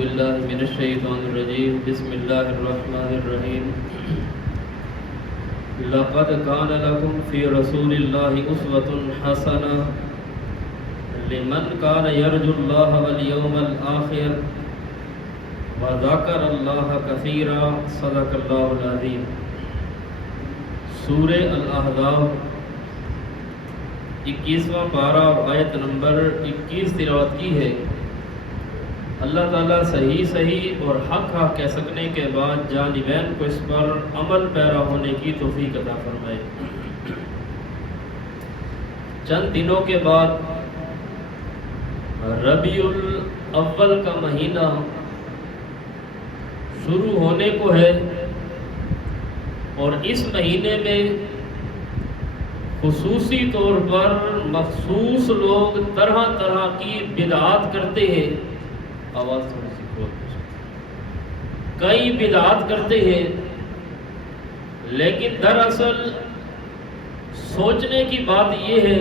باللہ من الشیطان الرجیم بسم اللہ الرحمن الرحیم لقد کان لکم فی رسول اللہ اسوۃ حسنہ لمن کان یرجو اللہ والیوم الآخر وذکر اللہ کثیرا صدق اللہ العظیم۔ سورہ الاحزاب 21واں پارہ آیت نمبر 21 تلاوت کی ہے۔ اللہ تعالیٰ صحیح اور حق کہہ سکنے کے بعد جانبین کو اس پر عمل پیرا ہونے کی توفیق عطا فرمائے۔ چند دنوں کے بعد ربیع الاول کا مہینہ شروع ہونے کو ہے، اور اس مہینے میں خصوصی طور پر مخصوص لوگ طرح طرح کی بدعات کرتے ہیں۔ آواز تھوڑی سی کھول، کئی بدعات کرتے ہیں، لیکن دراصل سوچنے کی بات یہ ہے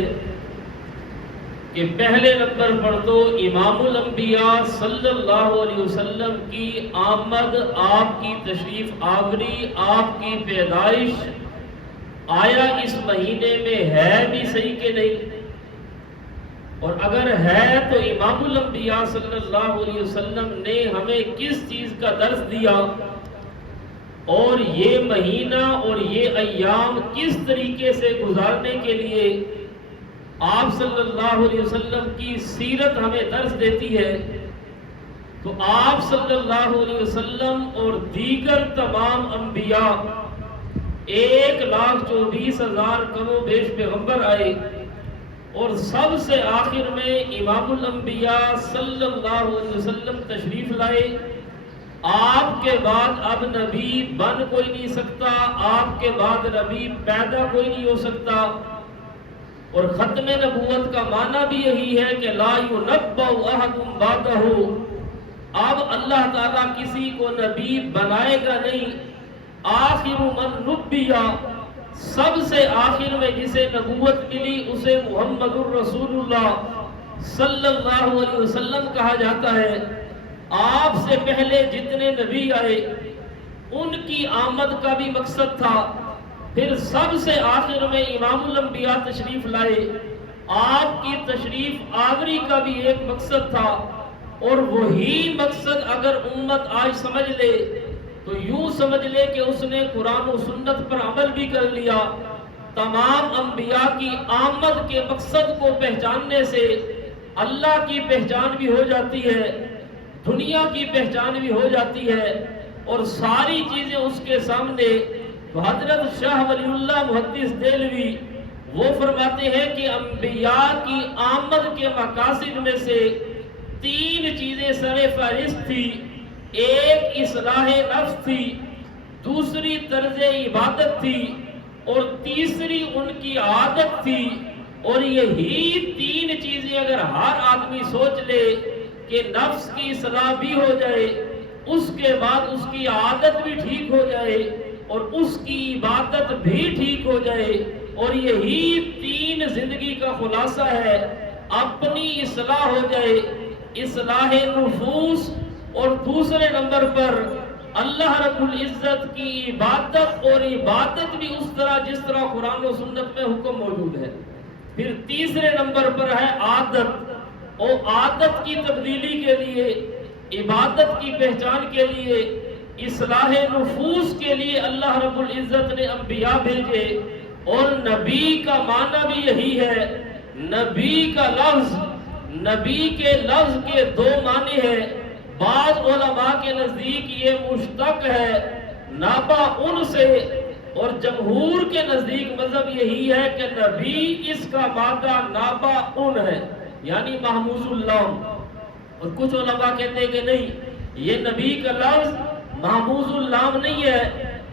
کہ پہلے نمبر پر تو امام الانبیاء صلی اللہ علیہ وسلم کی آمد، آپ کی تشریف آوری، آپ کی پیدائش آیا اس مہینے میں ہے بھی صحیح کہ نہیں؟ اور اگر ہے تو امام الانبیاء صلی اللہ علیہ وسلم نے ہمیں کس چیز کا درس دیا، اور یہ مہینہ اور یہ ایام کس طریقے سے گزارنے کے لیے آپ صلی اللہ علیہ وسلم کی سیرت ہمیں درس دیتی ہے۔ تو آپ صلی اللہ علیہ وسلم اور دیگر تمام انبیاء 1,24,000 کم و بیش پیغمبر آئے، اور سب سے آخر میں امام الانبیاء صلی اللہ علیہ وسلم تشریف لائے۔ آپ کے بعد اب نبی بن کوئی نہیں سکتا، آپ کے بعد نبی پیدا کوئی نہیں ہو سکتا، اور ختم نبوت کا معنی بھی یہی ہے کہ لا ينبأ احد بعدہ، اب اللہ تعالیٰ کسی کو نبی بنائے گا نہیں۔ آخر من نبیا، سب سے آخر میں جسے نبوت ملی اسے محمد الرسول اللہ صلی اللہ علیہ وسلم کہا جاتا ہے۔ آپ سے پہلے جتنے نبی آئے ان کی آمد کا بھی مقصد تھا، پھر سب سے آخر میں امام الانبیاء تشریف لائے، آپ کی تشریف آوری کا بھی ایک مقصد تھا، اور وہی مقصد اگر امت آج سمجھ لے تو یوں سمجھ لے کہ اس نے قرآن و سنت پر عمل بھی کر لیا۔ تمام انبیاء کی آمد کے مقصد کو پہچاننے سے اللہ کی پہچان بھی ہو جاتی ہے، دنیا کی پہچان بھی ہو جاتی ہے، اور ساری چیزیں اس کے سامنے۔ تو حضرت شاہ ولی اللہ محدث دہلوی وہ فرماتے ہیں کہ انبیاء کی آمد کے مقاصد میں سے 3 چیزیں سر فہرست تھی۔ ایک اصلاح نفس تھی، دوسری طرز عبادت تھی، اور تیسری ان کی عادت تھی۔ اور یہی 3 چیزیں اگر ہر آدمی سوچ لے کہ نفس کی اصلاح بھی ہو جائے، اس کے بعد اس کی عادت بھی ٹھیک ہو جائے، اور اس کی عبادت بھی ٹھیک ہو جائے، اور یہی 3 زندگی کا خلاصہ ہے، اپنی اصلاح ہو جائے، اصلاح نفوس، اور دوسرے نمبر پر اللہ رب العزت کی عبادت، اور عبادت بھی اس طرح جس طرح قرآن و سنت میں حکم موجود ہے۔ پھر تیسرے نمبر پر ہے عادت، اور عادت کی تبدیلی کے لیے، عبادت کی پہچان کے لیے، اصلاح نفوس کے لیے اللہ رب العزت نے انبیاء بھیجے۔ اور نبی کا معنی بھی یہی ہے۔ نبی کا لفظ، نبی کے لفظ کے 2 معنی ہیں۔ بعض علماء کے نزدیک یہ مشتق ہے نابا ان سے، اور جمہور کے نزدیک مذہب یہی ہے کہ نبی اس کا مادہ نابا ان ہے، یعنی محموز اللام۔ اور کچھ علماء کہتے ہیں کہ نہیں، یہ نبی کا لفظ محموز اللام نہیں ہے،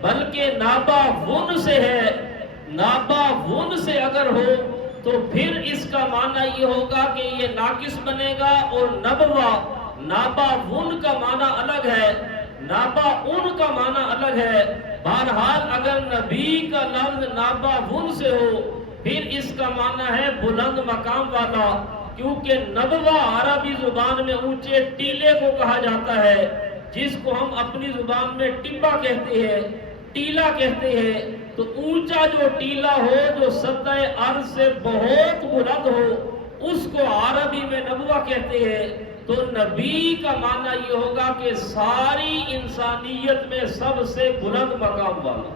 بلکہ نابا ون سے ہے۔ نابا ون سے اگر ہو تو پھر اس کا معنی یہ ہوگا کہ یہ ناقص بنے گا، اور نبوہ نابا ون کا معنی الگ ہے، نابا ان کا معنی الگ ہے۔ بہرحال اگر نبی کا لفظ نابا ون سے ہو پھر اس کا معنی ہے بلند مقام والا، کیونکہ نبوہ عربی زبان میں اونچے ٹیلے کو کہا جاتا ہے، جس کو ہم اپنی زبان میں ٹبا کہتے ہیں، ٹیلا کہتے ہیں۔ تو اونچا جو ٹیلا ہو جو سطح ارض سے بہت بلند ہو، اس کو عربی میں نبوہ کہتے ہیں۔ تو نبی کا معنی یہ ہوگا کہ ساری انسانیت میں سب سے بلند مقام والا،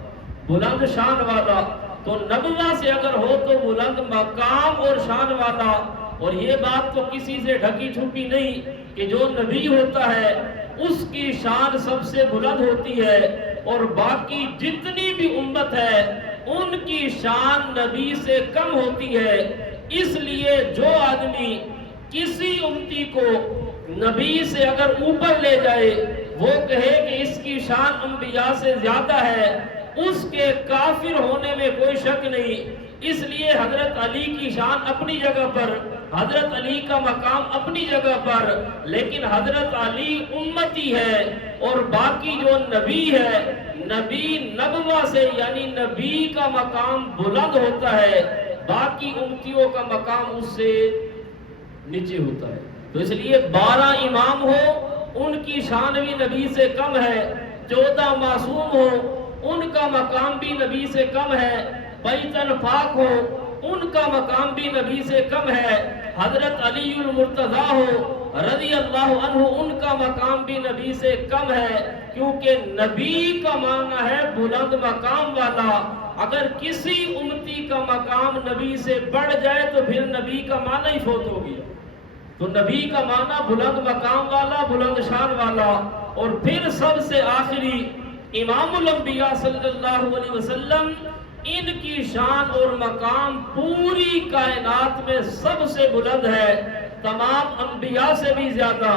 بلند شان والا۔ تو نبوہ سے اگر ہو تو بلند مقام اور شان والا۔ اور یہ بات تو کسی سے ڈھکی چھپی نہیں کہ جو نبی ہوتا ہے اس کی شان سب سے بلند ہوتی ہے، اور باقی جتنی بھی امت ہے ان کی شان نبی سے کم ہوتی ہے۔ اس لیے جو آدمی کسی امتی کو نبی سے اگر اوپر لے جائے، وہ کہے کہ اس کی شان انبیاء سے زیادہ ہے، اس کے کافر ہونے میں کوئی شک نہیں۔ اس لیے حضرت علی کی شان اپنی جگہ پر، حضرت علی کا مقام اپنی جگہ پر، لیکن حضرت علی امتی ہے، اور باقی جو نبی ہے، نبی نبوہ سے یعنی نبی کا مقام بلند ہوتا ہے، باقی امتیوں کا مقام اس سے نیچے ہوتا ہے۔ تو اس لیے 12 امام ہو ان کی شان بھی نبی سے کم ہے، 14 معصوم ہو ان کا مقام بھی نبی سے کم ہے، بیتن پاک ہو ان کا مقام بھی نبی سے کم ہے، حضرت علی المرتضیٰ ہو رضی اللہ عنہ ان کا مقام بھی نبی سے کم ہے، کیونکہ نبی کا معنی ہے بلند مقام والا۔ اگر کسی امتی کا مقام نبی سے بڑھ جائے تو پھر نبی کا معنی ہی فوت ہو گیا۔ تو نبی کا معنی بلند مقام والا، بلند شان والا۔ اور پھر سب سے آخری امام الانبیاء صلی اللہ علیہ وسلم، ان کی شان اور مقام پوری کائنات میں سب سے بلند ہے، تمام انبیاء سے بھی زیادہ۔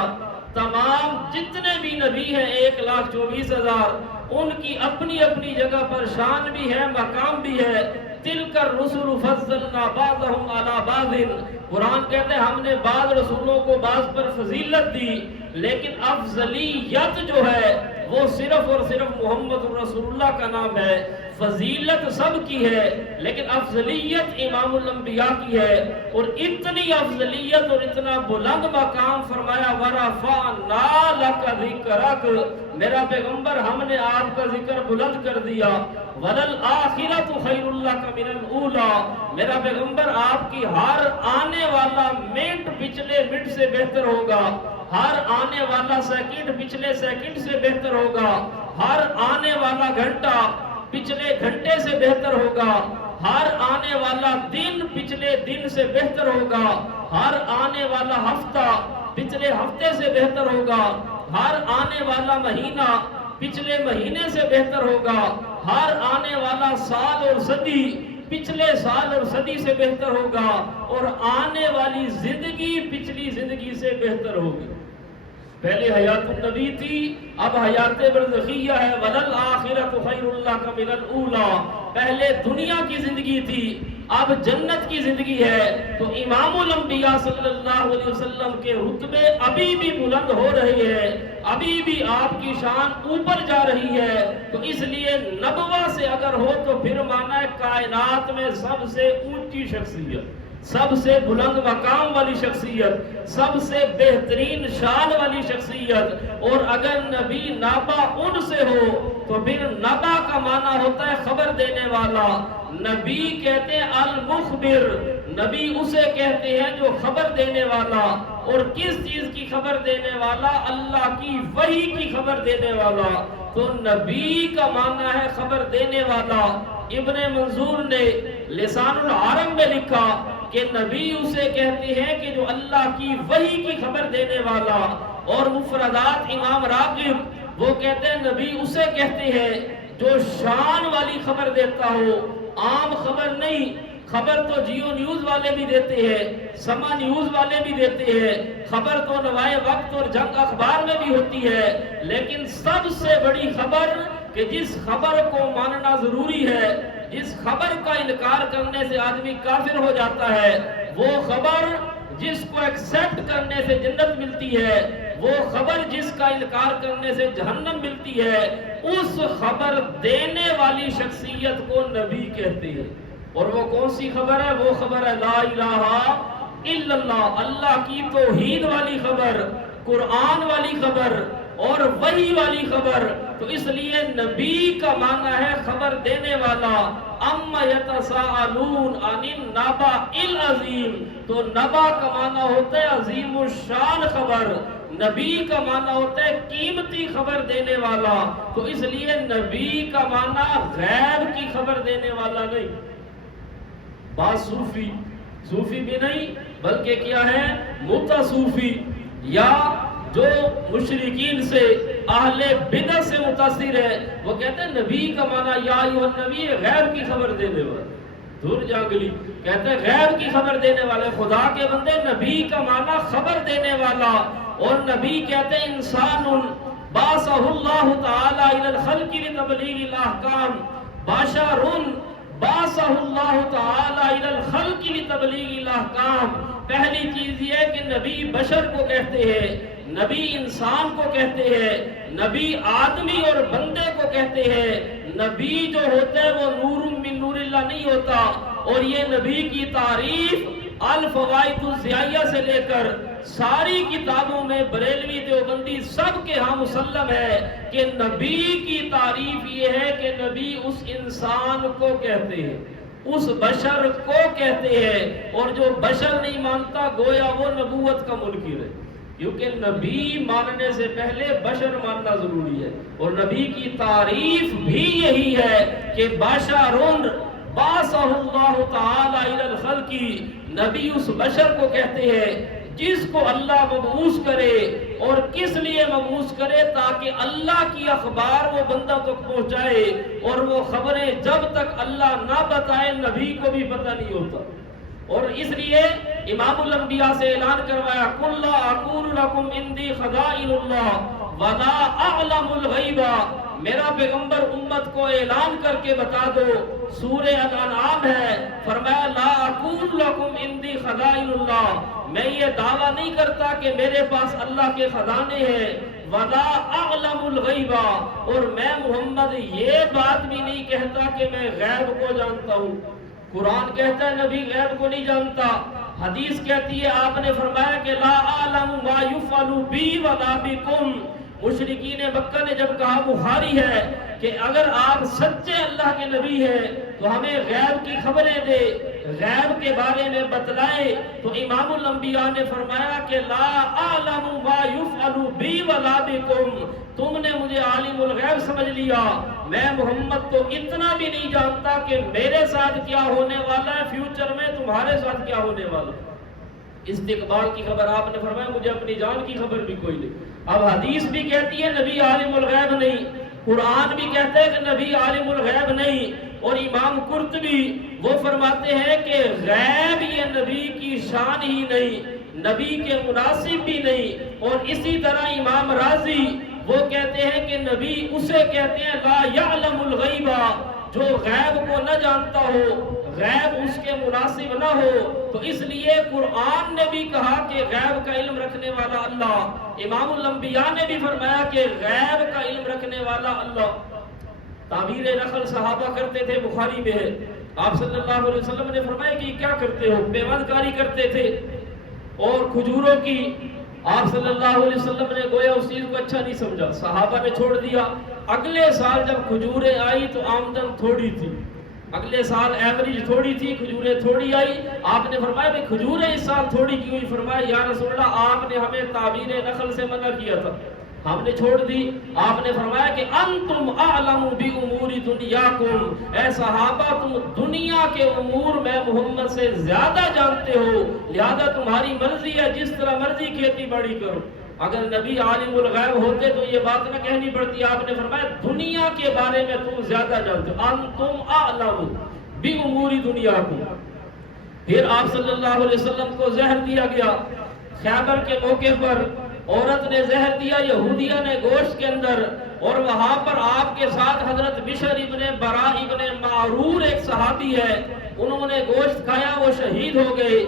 تمام جتنے بھی نبی ہیں 1,24,000، ان کی اپنی اپنی جگہ پر شان بھی ہے، مقام بھی ہے۔ تِلْكَ الرُّسُلُ فَضَّلْنَا بَعْضَهُمْ عَلَى بَعْضٍ، قرآن کہتے ہیں ہم نے بعض رسولوں کو بعض پر فضیلت دی، لیکن افضلیت جو ہے وہ صرف اور صرف محمد رسول اللہ کا نام ہے۔ فضیلت سب کی ہے لیکن افضلیت امام الانبیاء کی ہے، اور اتنی افضلیت اور اتنا بلند مقام فرمایا وَرَفَعْنَا لَكَ ذِكْرَكَ، میرا پیغمبر ہم نے آپ کا ذکر بلند کر دیا۔ وَلَلْآخِرَةُ خَيْرٌ لَكَ مِنَ الْأُولَى، میرا پیغمبر آپ کی ہر آنے والا منٹ پچھلے منٹ سے بہتر ہوگا، ہر آنے والا سیکنڈ پچھلے سیکنڈ سے بہتر ہوگا، ہر آنے والا گھنٹہ پچھلے گھنٹے سے بہتر ہوگا، ہر آنے والا دن پچھلے دن سے بہتر ہوگا، ہر آنے والا ہفتہ پچھلے ہفتے سے بہتر ہوگا، ہر آنے والا مہینہ پچھلے مہینے سے بہتر ہوگا، ہر آنے والا سال اور صدی پچھلے سال اور صدی سے بہتر ہوگا، اور آنے والی زندگی پچھلی زندگی سے بہتر ہوگی۔ پہلے حیات النبی تھی، اب حیات برزخیہ ہے۔ وَلَلْآخِرَةُ خَيْرٌ لَكَ مِنَ الْأُولَى، پہلے دنیا کی زندگی تھی، اب جنت کی زندگی ہے۔ تو امام الانبیاء صلی اللہ علیہ وسلم کے رتبے ابھی بھی بلند ہو رہے ہیں، ابھی بھی آپ کی شان اوپر جا رہی ہے۔ تو اس لیے نبوہ سے اگر ہو تو پھر مانا ہے کائنات میں سب سے اونچی شخصیت، سب سے بلند مقام والی شخصیت، سب سے بہترین شان والی شخصیت۔ اور اگر نبی نابا ان سے ہو تو پھر نبا کا معنی ہوتا ہے خبر دینے والا۔ نبی کہتے ہیں المخبر، نبی اسے کہتے ہیں جو خبر دینے والا۔ اور کس چیز کی خبر دینے والا؟ اللہ کی وحی کی خبر دینے والا۔ تو نبی کا معنی ہے خبر دینے والا۔ ابن منظور نے لسان العرب میں لکھا کہ نبی اسے کہتے ہیں کہ جو اللہ کی وحی کی خبر دینے والا۔ اور مفردات امام راغب وہ کہتے ہیں نبی اسے کہتے ہیں جو شان والی خبر دیتا ہو، عام خبر نہیں۔ خبر تو جیو نیوز والے بھی دیتے ہیں، سما نیوز والے بھی دیتے ہیں، خبر تو نوائے وقت اور جنگ اخبار میں بھی ہوتی ہے، لیکن سب سے بڑی خبر کہ جس خبر کو ماننا ضروری ہے، جس خبر کا انکار کرنے سے آدمی کافر ہو جاتا ہے، وہ خبر جس کو ایکسپٹ کرنے سے جنت ملتی ہے، وہ خبر جس کا انکار کرنے سے جہنم ملتی ہے، اس خبر دینے والی شخصیت کو نبی کہتے ہیں۔ اور وہ کون سی خبر ہے؟ وہ خبر ہے لا الہ الا اللہ، اللہ کی توحید والی خبر، قرآن والی خبر اور وحی والی خبر. تو اس لیے نبی کا معنی ہے خبر دینے والا. اما یتساءلون عن النبأ العظیم، تو نبا کا معنی ہوتا ہے عظیم الشان خبر، نبی کا معنی ہوتا ہے قیمتی خبر دینے والا. تو اس لیے نبی کا معنی غیب کی خبر دینے والا نہیں. بعض صوفی بھی نہیں بلکہ کیا ہے متصوفی، یا جو مشرکین سے اہل بدعت سے متاثر ہے، وہ کہتے ہیں نبی کا معنی یا ایھا النبی غیب کی خبر دینے والا. دور جانگلی کہتے ہیں غیب کی خبر دینے والے. خدا کے بندے نبی کا معنی خبر دینے والا. اور نبی کہتے ہیں انسان بعثہ اللہ تعالی الی الخلق لتبلیغ الاحکام، بشر بعثہ اللہ تعالی الی الخلق لتبلیغ الاحکام. پہلی چیز یہ ہے کہ نبی بشر کو کہتے ہیں، نبی انسان کو کہتے ہیں، نبی آدمی اور بندے کو کہتے ہیں. نبی جو ہوتا ہے وہ نور من نور اللہ نہیں ہوتا. اور یہ نبی کی تعریف الفوائد الضیائیہ سے لے کر ساری کتابوں میں بریلوی دیوبندی سب کے ہاں مسلم ہے کہ نبی کی تعریف یہ ہے کہ نبی اس انسان کو کہتے ہیں، اس بشر کو کہتے ہیں. اور جو بشر نہیں مانتا گویا وہ نبوت کا منکر ہے، کیونکہ نبی ماننے سے پہلے بشر ماننا ضروری ہے. اور نبی کی تعریف بھی یہی ہے کہ بشرون بعثہ اللہ تعالی الی الخلق، نبی اس بشر کو کہتے ہیں جس کو اللہ مبعوث کرے. اور کس لیے مبعوث کرے؟ تاکہ اللہ کی اخبار وہ بندہ تک پہنچائے. اور وہ خبریں جب تک اللہ نہ بتائے نبی کو بھی پتہ نہیں ہوتا. اور اس لیے امام الانبیاء سے اعلان کروایا قل لا اقول لکم عندی خزائن اللہ ولا اعلم الغیب. میرا پیغمبر امت کو اعلان کر کے بتا دو، سورہ الانعام ہے، فرمایا لا اقول لکم عندی خزائن اللہ، میں یہ دعویٰ نہیں کرتا کہ میرے پاس اللہ کے خزانے ہیں، ولا اعلم الغیب، اور میں محمد یہ بات بھی نہیں کہتا کہ میں غیب کو جانتا ہوں. قرآن کہتا ہے نبی غیب کو نہیں جانتا. حدیث کہتی ہے آپ نے فرمایا کہ لا اعلم ما یفعل بی ولا بکم. مشرکین مکہ نے جب کہا، بخاری ہے، کہ اگر آپ سچے اللہ کے نبی ہیں تو ہمیں غیب کی خبریں دے، غیب کے بارے میں بتلائے. تو امام الانبیاء نے فرمایا کہ لا اعلم ما یفعل بی ولا بکم، تم نے مجھے عالم الغیب سمجھ لیا، میں محمد تو اتنا بھی نہیں جانتا کہ میرے ساتھ کیا ہونے والا ہے، فیوچر میں تمہارے ساتھ کیا ہونے والا ہے. استقبال کی خبر آپ نے فرمایا مجھے اپنی جان کی خبر بھی کوئی نہیں. اب حدیث بھی کہتی ہے نبی عالم الغیب نہیں، قرآن بھی کہتا ہے کہ نبی عالم الغیب نہیں. اور امام قرطبی وہ فرماتے ہیں کہ غیب یہ نبی کی شان ہی نہیں، نبی کے مناسب بھی نہیں. اور اسی طرح امام رازی وہ کہتے ہیں کہ نبی اسے کہتے ہیں لا یعلم الغیب، جو غیب کو نہ جانتا ہو، غیب اس کے مناسب نہ ہو. تو اس لیے قرآن نے بھی کہا کہ غیب کا علم رکھنے والا اللہ، امام الانبیاء نے بھی فرمایا کہ غیب کا علم رکھنے والا اللہ. تعبیر نخل صحابہ کرتے تھے، بخاری میں ہے. آپ صلی اللہ علیہ وسلم نے فرمایا کہ کیا کرتے ہو؟ پیوند کاری کرتے تھے. اور کھجوروں کی آپ صلی اللہ علیہ وسلم نے گویا اس چیز کو اچھا نہیں سمجھا، صحابہ نے چھوڑ دیا. اگلے سال جب کھجوریں آئی تو آمدن تھوڑی تھی، اگلے سال ایوریج تھوڑی تھی، کھجوریں تھوڑی آئی. آپ نے فرمایا کہ کھجوریں اس سال تھوڑی کیوں ہوئی؟ فرمایا یا رسول اللہ آپ نے ہمیں تعبیر نخل سے منع کیا تھا، ہم نے چھوڑ دی. آپ نے فرمایا کہ انتم اعلم بامور دنیاکم، اے صحابہ تم دنیا کے امور میں محمد سے زیادہ جانتے ہو، لہذا تمہاری مرضی ہے، جس طرح مرضی کھیتی باڑی کرو. اگر نبی عالم الغیب ہوتے تو یہ بات نہ کہنی پڑتی. آپ نے فرمایا دنیا کے بارے میں تم زیادہ جانتے ہو، انتم اعلم بامور دنیاکم. پھر آپ صلی اللہ علیہ وسلم کو زہر دیا گیا. خیبر کے موقع پر عورت نے زہر دیا یہودیہ نے گوشت کے اندر، اور وہاں پر آپ کے ساتھ حضرت بشر ابن برا ابن معرور ایک صحابی ہے، انہوں نے گوشت کھایا، وہ شہید ہو گئے.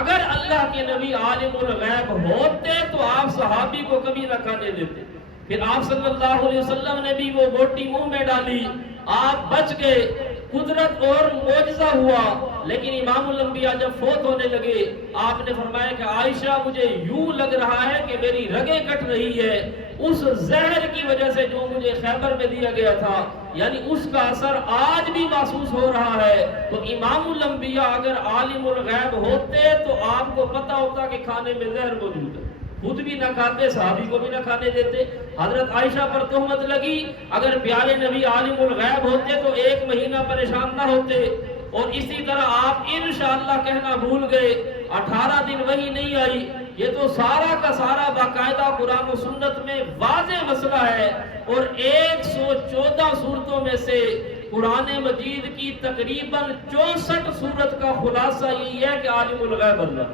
اگر اللہ کے نبی عالم الغیب ہوتے تو آپ صحابی کو کبھی نہ کھانے دیتے. پھر آپ صلی اللہ علیہ وسلم نے بھی وہ بوٹی منہ میں ڈالی، آپ بچ گئے. قدرت اور معجزہ ہوا، لیکن امام الانبیاء جب فوت ہونے لگے آپ نے فرمایا کہ عائشہ مجھے یوں لگ رہا ہے کہ میری رگیں کٹ رہی ہے، اس زہر کی وجہ سے جو مجھے خیبر میں دیا گیا تھا، یعنی اس کا اثر آج بھی محسوس ہو رہا ہے۔ تو امام الانبیاء اگر عالم الغیب ہوتے تو آپ کو پتہ ہوتا کہ کھانے میں زہر موجود ہے، خود بھی نہ کھاتے، صحابی کو بھی نہ کھانے دیتے۔ حضرت عائشہ پر تہمت لگی، اگر پیارے نبی عالم الغیب ہوتے تو 1 مہینہ پریشان نہ ہوتے، اور اسی طرح آپ انشاءاللہ کہنا بھول گئے 18 دن وہی نہیں آئی۔ یہ تو سارا کا سارا باقاعدہ قرآن و سنت میں واضح مسئلہ ہے، اور 114 صورتوں میں سے قرآن مجید کی تقریباً 64 صورت کا خلاصہ یہی ہے کہ عالم الغیب اللہ۔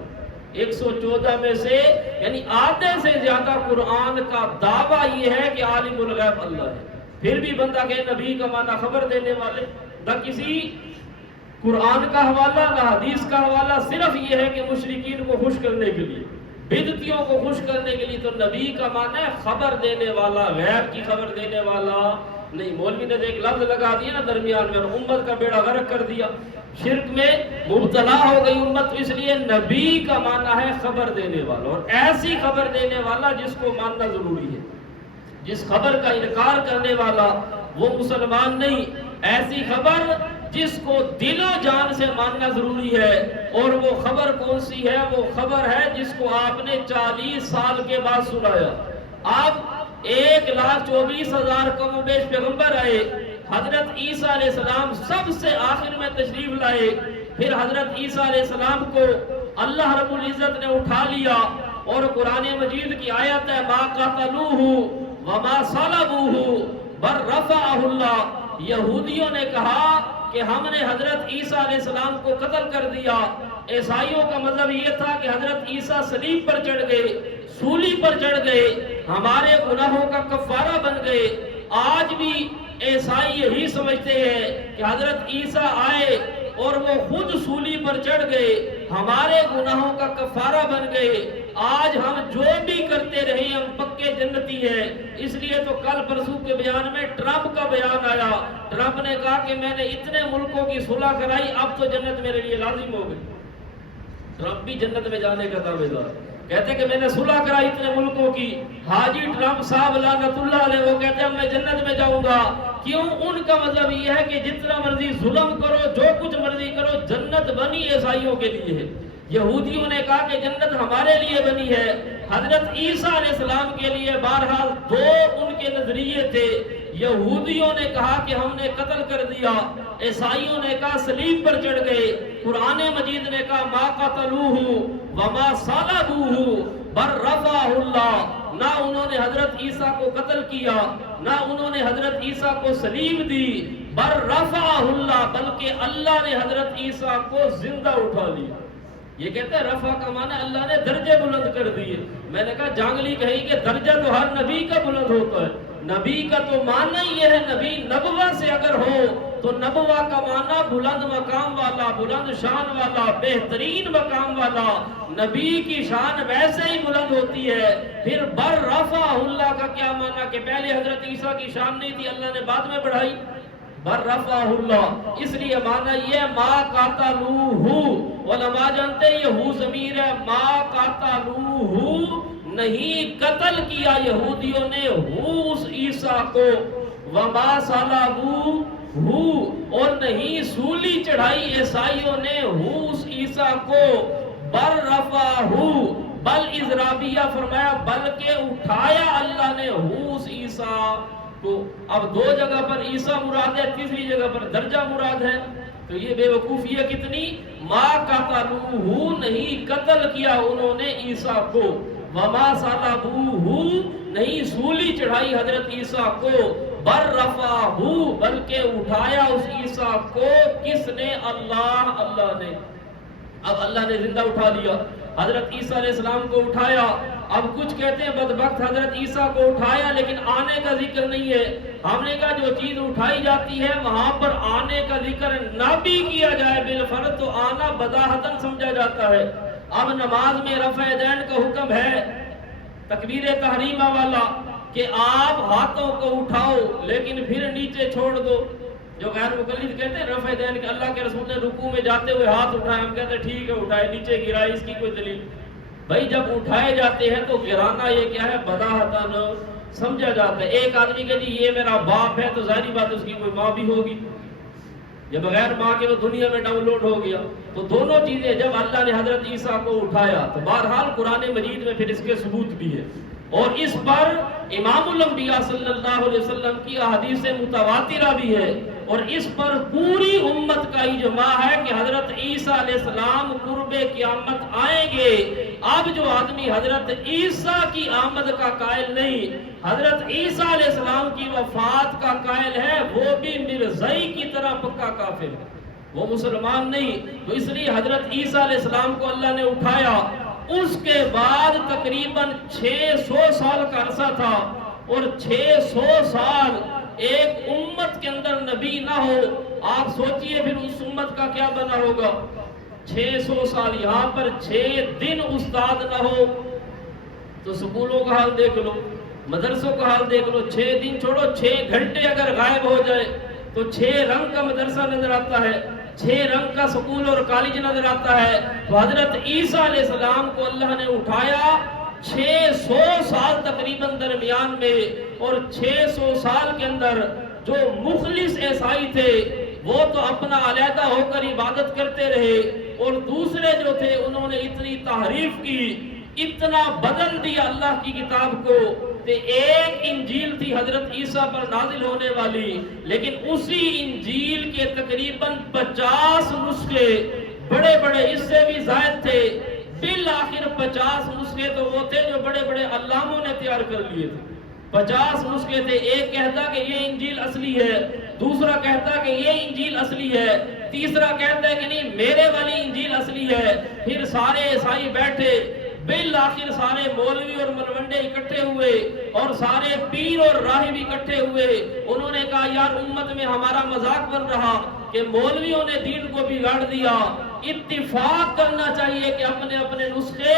114 میں سے یعنی آدھے سے زیادہ قرآن کا دعویٰ یہ ہے کہ عالم الغیب اللہ ہے۔ پھر بھی بندہ کہ نبی کا معنی خبر دینے والے، نہ کسی قرآن کا حوالہ نہ حدیث کا حوالہ، صرف یہ ہے کہ مشرکین کو خوش کرنے کے لیے، بدعتیوں کو خوش کرنے کے لیے۔ تو نبی کا معنی ہے خبر دینے والا، غیب کی خبر دینے والا نہیں۔ مولوی نے ایک لفظ لگا دیا نا درمیان میں، اور امت کا بیڑا غرق کر دیا، شرک میں مبتلا ہو گئی امت۔ اس لیے نبی کا معنی ہے خبر دینے والا، اور ایسی خبر دینے والا جس کو ماننا ضروری ہے۔ جس خبر کا انکار کرنے والا وہ مسلمان نہیں، ایسی خبر جس کو دل و جان سے ماننا ضروری ہے۔ اور وہ خبر کون سی ہے؟ وہ خبر ہے جس کو آپ نے 40 سال کے بعد سنایا۔ آپ 1,24,000 کم و بیش پیغمبر آئے، حضرت عیسیٰ علیہ السلام سب سے آخر میں تشریف لائے، پھر حضرت عیسیٰ علیہ السلام کو اللہ رب العزت نے اٹھا لیا، اور قرآن مجید کی آیت ہے ما قتلوہ وما صلبوہ بل رفعہ اللہ۔ یہودیوں نے کہا کہ ہم نے حضرت عیسیٰ علیہ السلام کو قتل کر دیا۔ عیسائیوں کا مطلب یہ تھا کہ حضرت عیسیٰ صلیب پر چڑھ گئے، سولی پر چڑھ گئے، ہمارے گناہوں کا کفارہ بن گئے۔ آج بھی عیسائی یہی سمجھتے ہیں کہ حضرت عیسیٰ آئے اور وہ خود سولی پر چڑھ گئے، ہمارے گناہوں کا کفارہ بن گئے، آج ہم جو بھی کرتے رہے ہم پکے جنتی ہیں۔ اس لیے تو کل پرسوں کے بیان میں ٹرمپ کا بیان آیا، ٹرمپ نے کہا کہ میں نے اتنے ملکوں کی صلح کرائی، اب تو جنت میرے لیے لازم ہو گئی۔ ٹرمپ بھی جنت میں جانے کا دعوے دار، کہتے کہ میں نے صلح کرائی اتنے ملکوں کی۔ حاجی ٹرمپ صاحب لعنت اللہ علیہ وہ کہتے ہیں میں جنت میں جاؤں گا۔ کیوں؟ ان کا مطلب یہ ہے کہ جتنا مرضی ظلم کرو، جو کچھ مرضی کرو، جنت بنی عیسائیوں کے لیے ہے۔ یہودیوں نے کہا کہ جنت ہمارے لیے بنی ہے، حضرت عیسیٰ علیہ السلام کے لیے۔ بہرحال دو ان کے نظریے تھے، یہودیوں نے کہا کہ ہم نے قتل کر دیا، عیسائیوں نے کہا صلیب پر چڑھ گئے۔ قرآن مجید نے کہا ما قتلوہ وما صلبوہ بل رفعہ اللہ۔ نہ انہوں نے حضرت عیسیٰ کو قتل کیا، نہ انہوں نے حضرت عیسیٰ کو صلیب دی، بل رفعہ اللہ، بلکہ اللہ نے حضرت عیسیٰ کو زندہ اٹھا لیا۔ یہ کہتے ہیں رفع کا معنی اللہ نے درجے بلند کر دیے۔ میں نے کہا جانگلی کہی کہ درجہ تو ہر نبی کا بلند ہوتا ہے، نبی کا تو معنی یہ ہے، نبی نبوہ سے اگر ہو تو نبوہ کا معنی بلند مقام والا، بلند شان والا، بہترین مقام والا۔ نبی کی شان ویسے ہی بلند ہوتی ہے۔ پھر بر رفع اللہ کا کیا معنی کہ پہلے حضرت عیسیٰ کی شان نہیں تھی، اللہ نے بعد میں بڑھائی، بر رفع اللہ۔ اس لیے معنی یہ ما قتلوہ، علماء جانتے ہیں یہ ہو ضمیر ہے، ما قتلوہ، نہیں قتل کیا یہودیوں نے ہو اس عیسیٰ کو، وما صلبوہ، اور نہیں سولی چڑھائی عیسائیوں نے ہو اس عیسیٰ کو، بل رفعہ، بل اضرابیہ فرمایا بلکہ اٹھایا اللہ نے ہو اس عیسیٰ کو۔ اب دو جگہ پر عیسیٰ مراد ہے، تیسری جگہ پر درجہ مراد ہے، تو یہ بے وقوفیہ کتنی۔ ما قتلوہ، نہیں قتل کیا انہوں نے عیسیٰ کو، وما صلبوہ، نہیں سولی چڑھائی حضرت عیسیٰ کو، بل رفعہ، بلکہ اٹھایا اس عیسیٰ کو۔ کس نے؟ اللہ، اللہ نے۔ اب اللہ نے زندہ اٹھا لیا، حضرت عیسیٰ علیہ السلام کو اٹھایا۔ اب کچھ کہتے ہیں بدبخت حضرت عیسیٰ کو اٹھایا لیکن آنے کا ذکر نہیں ہے۔ ہم نے کہا جو چیز اٹھائی جاتی ہے وہاں پر آنے کا ذکر نہ بھی کیا جائے بالفرض تو آنا بداہتاً سمجھا جاتا ہے۔ اب نماز میں رفع یدین کا حکم ہے، تکبیر تحریمہ والا، کہ آپ ہاتھوں کو اٹھاؤ لیکن پھر نیچے چھوڑ دو۔ جو غیر مقلد کہتے ہیں رفع دین کہ اللہ کے رسول نے رکوع میں جاتے ہوئے ہاتھ اٹھائے، ہم کہتے ہیں ٹھیک ہے اٹھائے، نیچے گرائے، اس کی کوئی دلیل؟ بھائی جب اٹھائے جاتے ہیں تو گرانا یہ کیا ہے؟ بداہتاً سمجھا جاتا ہے۔ ایک آدمی کہ جی یہ میرا باپ ہے تو ظاہری بات اس کی کوئی ماں بھی ہوگی، جب بغیر ماں کے وہ دنیا میں ڈاؤن لوڈ ہو گیا۔ تو دونوں چیزیں جب اللہ نے حضرت عیسیٰ کو اٹھایا تو بہرحال قرآن مجید میں پھر اس کے ثبوت بھی ہے، اور اس پر امام الانبیاء صلی اللہ علیہ وسلم کی احادیث متواترہ بھی ہے، اور اس پر پوری امت کا اجماع ہے کہ حضرت عیسیٰ علیہ السلام قرب قیامت آئیں گے۔ اب جو آدمی حضرت عیسیٰ کی آمد کا قائل نہیں، حضرت عیسیٰ علیہ السلام کی وفات کا قائل ہے، وہ بھی مرزائی کی طرح پکا کافر ہے، وہ مسلمان نہیں۔ تو اس لیے حضرت عیسیٰ علیہ السلام کو اللہ نے اٹھایا، اس کے بعد تقریباً 600 سال کا عرصہ تھا، اور 600 سال ایک امت کے اندر نبی نہ ہو، آپ سوچئے پھر اس امت کا کیا بنا ہوگا۔ 600 سال یہاں پر 6 دن استاد نہ ہو تو سکولوں کا حال دیکھ لو، مدرسوں کا حال دیکھ لو۔ 6 دن چھوڑو، 6 گھنٹے اگر غائب ہو جائے تو 6 رنگ کا مدرسہ نظر آتا ہے، 6 رنگ کا سکول اور کالج نظر آتا ہے۔ تو حضرت عیسیٰ علیہ السلام کو اللہ نے اٹھایا 600 سال تقریباً درمیان میں، اور 600 سال کے اندر جو مخلص عیسائی تھے وہ تو اپنا علیحدہ ہو کر عبادت کرتے رہے، اور دوسرے جو تھے انہوں نے اتنی تحریف کی، اتنا بدل دیا اللہ کی کتاب کو کہ ایک انجیل تھی حضرت عیسیٰ پر نازل ہونے والی، لیکن اسی انجیل کے تقریباً 50 نسخے، بڑے بڑے اس سے بھی زائد تھے، بالآخر 50 نسخے تو وہ تھے جو بڑے بڑے علاموں نے تیار کر لیے تھے۔ 50 نسخے تھے، ایک کہتا کہ یہ انجیل اصلی ہے، دوسرا کہتا کہ یہ انجیل اصلی ہے، تیسرا کہتا ہے کہ نہیں میرے والی انجیل اصلی ہے۔ پھر سارے عیسائی بیٹھے، بالآخر سارے مولوی اور ملوڈے اکٹھے ہوئے، اور سارے پیر اور راہب اکٹھے ہوئے، انہوں نے کہا یار امت میں ہمارا مذاق بن رہا کہ مولویوں نے دین کو بگاڑ دیا، اتفاق کرنا چاہیے کہ اپنے اپنے نسخے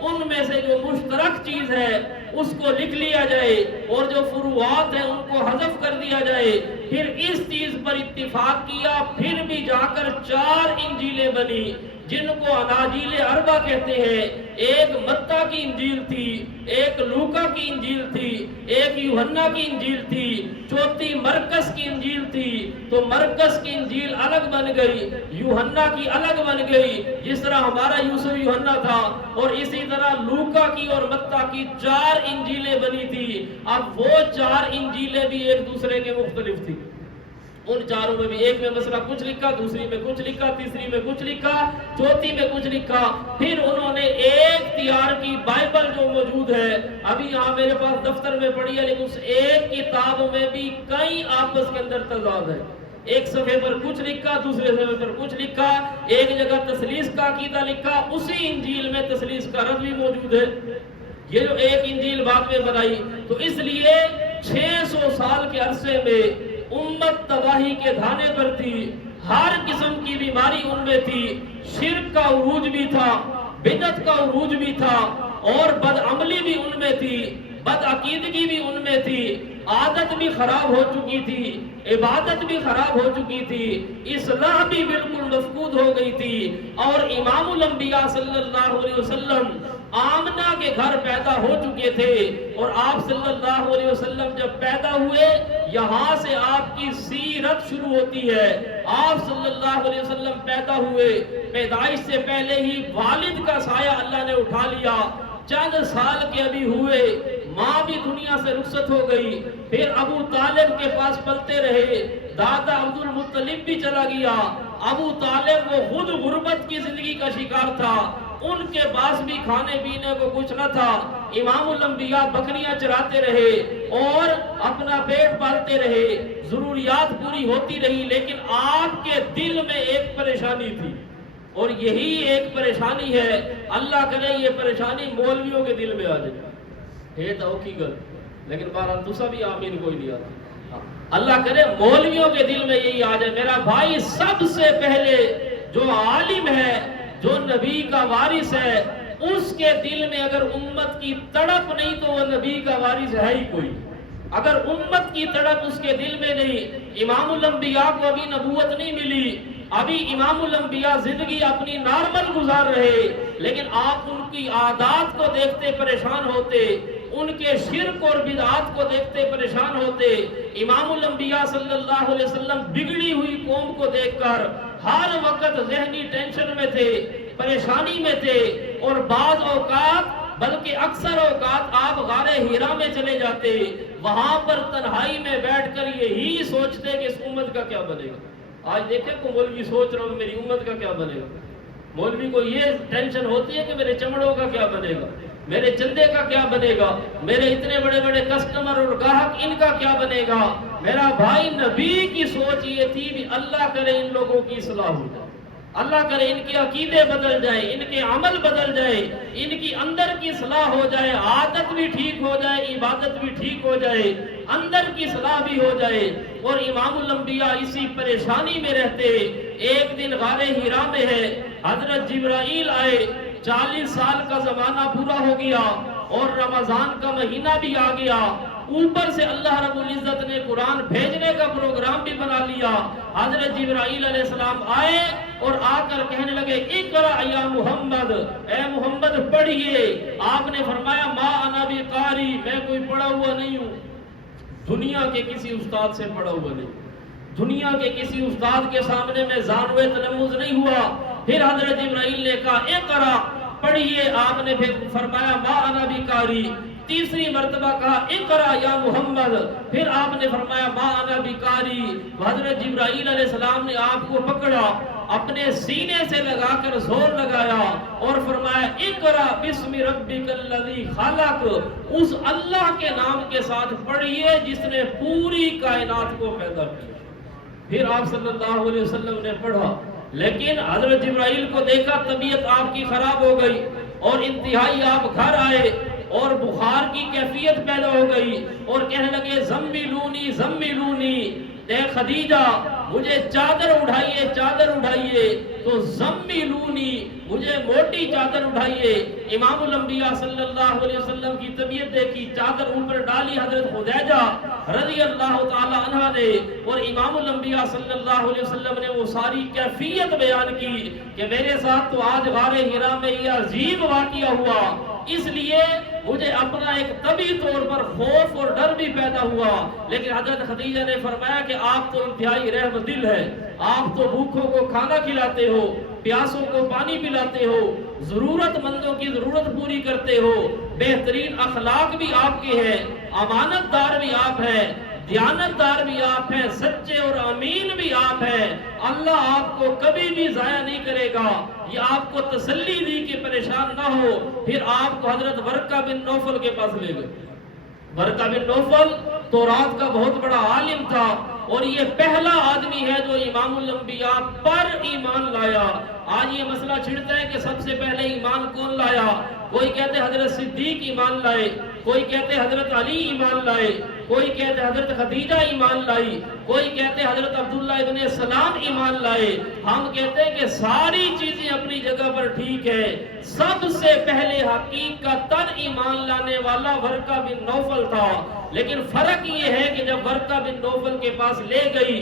ان میں سے جو مشترک چیز ہے اس کو لکھ لیا جائے، اور جو فروعات ہیں ان کو حذف کر دیا جائے۔ پھر اس چیز پر اتفاق کیا، پھر بھی جا کر 4 انجیلیں بنی جن کو اناجیل اربع کہتے ہیں۔ ایک متی کی انجیل تھی، ایک لوکا کی انجیل تھی، ایک یوحنا کی انجیل تھی، چوتھی مرکز کی انجیل تھی۔ تو مرکز کی انجیل الگ بن گئی، یوحنا کی الگ بن گئی، جس طرح ہمارا یوسف یوحنا تھا، اور اسی طرح لوکا کی اور متی کی 4 انجیلیں بنی تھی۔ اب وہ 4 انجیلیں بھی ایک دوسرے کے مختلف تھی، ان 4 میں بھی ایک میں مسئلہ کچھ لکھا، دوسری میں کچھ لکھا، تیسری میں کچھ لکھا، چوتھی میں کچھ لکھا۔ پھر انہوں نے ایک تیار کی بائبل جو موجود ہے، ابھی یہاں میرے پاس دفتر میں پڑی ہے، لیکن اس ایک کتاب میں بھی کئی آپس کے اندر تضاد ہے۔ ایک صفحے پر کچھ لکھا، دوسرے صفحے پر کچھ لکھا، ایک جگہ تثلیث کا عقیدہ لکھا، اسی انجیل میں تثلیث کا رد بھی موجود ہے۔ یہ جو ایک انجیل بعد میں بنائی، تو اس لیے 600 سال کے عرصے میں امت تباہی کے دھانے پر تھی، ہر قسم کی بیماری ان میں تھی، شرک کا عروج بھی تھا، بدعت کا عروج بھی تھا، اور بدعملی بھی ان میں تھی، بدعقیدگی بھی ان میں تھی، عادت بھی خراب ہو چکی تھی، عبادت بھی خراب ہو چکی تھی، اصلاح بھی بالکل مفقود ہو گئی تھی۔ اور امام الانبیاء صلی اللہ علیہ وسلم آمنہ کے گھر پیدا ہو چکے تھے، اور آپ صلی اللہ علیہ وسلم جب پیدا ہوئے یہاں سے آپ کی سیرت شروع ہوتی ہے۔ آپ صلی اللہ علیہ وسلم پیدا ہوئے، پیدائش سے پہلے ہی والد کا سایہ اللہ نے اٹھا لیا، چند سال کے ابھی ہوئے ماں بھی دنیا سے رخصت ہو گئی، پھر ابو طالب کے پاس پلتے رہے، دادا عبد المطلب بھی چلا گیا، ابو طالب وہ خود غربت کی زندگی کا شکار تھا، ان کے پاس بھی کھانے پینے کو کچھ نہ تھا، امام الانبیاء بکریاں چراتے رہے اور اپنا پیٹ پالتے رہے، ضروریات پوری ہوتی رہی، لیکن آپ کے دل میں ایک پریشانی تھی، اور یہی ایک پریشانی ہے، اللہ کرے یہ پریشانی مولویوں کے دل میں آ جائے، ہے تو کی گل، لیکن بہرحال دوسرا بھی آمین کوئی نہیں آتا، اللہ کرے مولویوں کے دل میں یہی آ جائے۔ میرا بھائی سب سے پہلے جو عالم ہے، جو نبی کا وارث ہے، اس کے دل میں اگر امت کی تڑپ نہیں تو وہ نبی کا وارث ہے ہی کوئی۔ اگر امت کی تڑپ اس کے دل میں نہیں، امام الانبیاء کو ابھی نبوت نہیں ملی، ابھی امام الانبیاء زندگی اپنی نارمل گزار رہے، لیکن آپ ان کی عادات کو دیکھتے پریشان ہوتے، ان کے شرک اور بدعات کو دیکھتے پریشان ہوتے۔ امام الانبیاء صلی اللہ علیہ وسلم بگڑی ہوئی قوم کو دیکھ کر ہر وقت ذہنی ٹینشن میں تھے، پریشانی میں تھے، اور بعض اوقات بلکہ اکثر اوقات آپ غار ہیرا میں چلے جاتے، وہاں پر تنہائی میں بیٹھ کر یہی سوچتے کہ اس امت کا کیا بنے گا۔ آج دیکھیں کو مولوی سوچ رہا ہوں میری امت کا کیا بنے گا، مولوی کو یہ ٹینشن ہوتی ہے کہ میرے چمڑوں کا کیا بنے گا، میرے چندے کا کیا بنے گا، میرے اتنے بڑے بڑے کسٹمر اور گاہک ان کا کیا بنے گا۔ میرا بھائی، نبی کی سوچ یہ تھی کہ اللہ کرے ان لوگوں کی اصلاح ہو جائے، اللہ کرے ان کے عقیدے بدل جائے، ان کے عمل بدل جائے، ان کی اندر کی اصلاح ہو جائے، عادت بھی ٹھیک ہو جائے، عبادت بھی ٹھیک ہو جائے، اندر کی اصلاح بھی ہو جائے۔ اور امام الانبیاء اسی پریشانی میں رہتے۔ ایک دن غار ہیرا میں ہے، حضرت جبرائیل آئے، 40 سال کا زمانہ پورا ہو گیا اور رمضان کا مہینہ بھی آ گیا، اوپر سے اللہ رب العزت نے قرآن بھیجنے کا پروگرام بھی بنا لیا۔ حضرت جبرائیل علیہ السلام آئے اور آ کر کہنے لگے اقرأ یا محمد، اے محمد پڑھیے۔ آپ نے فرمایا ما انا بقاری، میں کوئی پڑھا ہوا نہیں ہوں، دنیا کے کسی استاد سے پڑھا ہوا نہیں، دنیا کے کسی استاد کے سامنے میں زانوے تلمذ نہیں ہوا۔ پھر حضرت جبرائیل نے کہا اقرأ، پڑھیے۔ آپ نے پھر فرمایا ما انا بقاری۔ تیسری مرتبہ کہا اقرأ یا محمد، پھر آپ نے فرمایا ما انا بقاری۔ حضرت جبرائیل علیہ السلام نے آپ کو پکڑا، اپنے سینے سے لگا کر زور لگایا اور فرمایا اقرأ بسم ربک الذی خلق، اس اللہ کے نام کے ساتھ پڑھیے جس نے پوری کائنات کو پیدا کیا۔ پھر آپ صلی اللہ علیہ وسلم نے پڑھا، لیکن حضرت جبرائیل کو دیکھا طبیعت آپ کی خراب ہو گئی اور انتہائی آپ گھر آئے اور بخار کی کیفیت پیدا ہو گئی اور کہنے لگے زملونی زملونی، اے خدیجہ مجھے چادر اڑھائیے چادر اڑھائیے۔ تو زملونی، مجھے موٹی چادر اڑھائیے۔ امام الانبیاء صلی اللہ علیہ وسلم کی طبیعت دیکھی، چادر اوپر ڈالی حضرت خدیجہ رضی اللہ تعالی عنہ نے، اور امام الانبیاء صلی اللہ علیہ وسلم نے وہ ساری کیفیت بیان کی کہ میرے ساتھ تو آج غار ہیرا میں یہ عجیب واقعہ ہوا، اس لیے مجھے اپنا ایک طبی طور پر خوف اور ڈر بھی پیدا ہوا۔ لیکن حضرت خدیجہ نے فرمایا کہ آپ تو انتہائی رحم دل ہے، آپ تو بھوکوں کو کھانا کھلاتے ہو، پیاسوں کو پانی پلاتے ہو، ضرورت مندوں کی ضرورت پوری کرتے ہو، بہترین اخلاق بھی آپ کے ہیں، امانت دار بھی آپ ہیں، دیانت دار بھی آپ ہیں، سچے اور امین بھی آپ ہیں۔ اللہ آپ کو کبھی بھی ضائع نہیں کرے گا، یہ آپ کو تسلی دی کہ پریشان نہ ہو۔ پھر آپ کو حضرت ورقہ بن نوفل کے پاس لے گئے۔ ورقہ بن نوفل تورات کا بہت بڑا عالم تھا اور یہ پہلا آدمی ہے جو امام الانبیاء پر ایمان لایا۔ آج یہ مسئلہ چھڑتا ہے کہ سب سے پہلے ایمان کون لایا؟ کوئی کہتے حضرت صدیق ایمان لائے، کوئی کہتے حضرت علی ایمان لائے، کوئی کہتے حضرت خدیجہ ایمان لائی، کوئی کہتے حضرت عبداللہ ابن سلام ایمان لائے۔ ہم کہتے ہیں کہ ساری چیزیں اپنی جگہ پر ٹھیک ہے، سب سے پہلے حقیقتاً ایمان لانے والا ورقہ بن نوفل تھا۔ لیکن فرق یہ ہے کہ جب ورقہ بن نوفل کے پاس لے گئی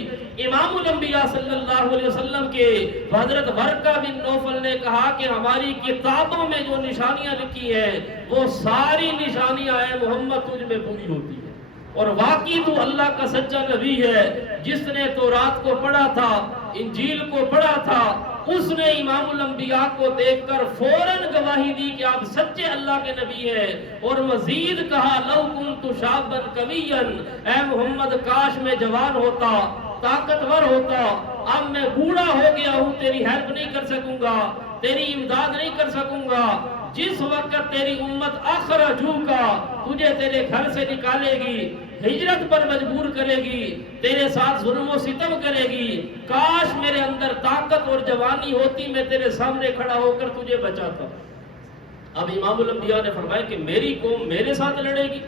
امام الانبیاء صلی اللہ علیہ وسلم کے، حضرت ورقہ بن نوفل نے کہا کہ ہماری کتابوں میں جو نشانیاں لکھی ہیں وہ ساری نشانیاں اے محمد تجھ میں پوری ہوتی ہیں، اور واقعی تو اللہ کا سچا نبی ہے۔ جس نے تورات کو پڑھا تھا، انجیل کو پڑھا تھا، اس نے امام الانبیاء کو دیکھ کر فوراً گواہی دی کہ آپ سچے اللہ کے نبی ہیں، اور مزید کہا لو کنت شابا قویا، اے محمد کاش میں جوان ہوتا، طاقتور ہوتا، اب میں بوڑھا ہو گیا ہوں، تیری ہیلپ نہیں کر سکوں گا، تیری امداد نہیں کر سکوں گا۔ جس وقت تیری امت اخرجوکا، تجھے تیرے گھر سے نکالے گی، ہجرت پر مجبور کرے گی، تیرے ساتھ ظلم و ستم کرے گی، کاش میرے اندر طاقت اور جوانی ہوتی، میں تیرے سامنے کھڑا ہو کر تجھے بچاتا۔ اب امام الانبیاء نے فرمایا کہ میری قوم میرے ساتھ لڑے گی؟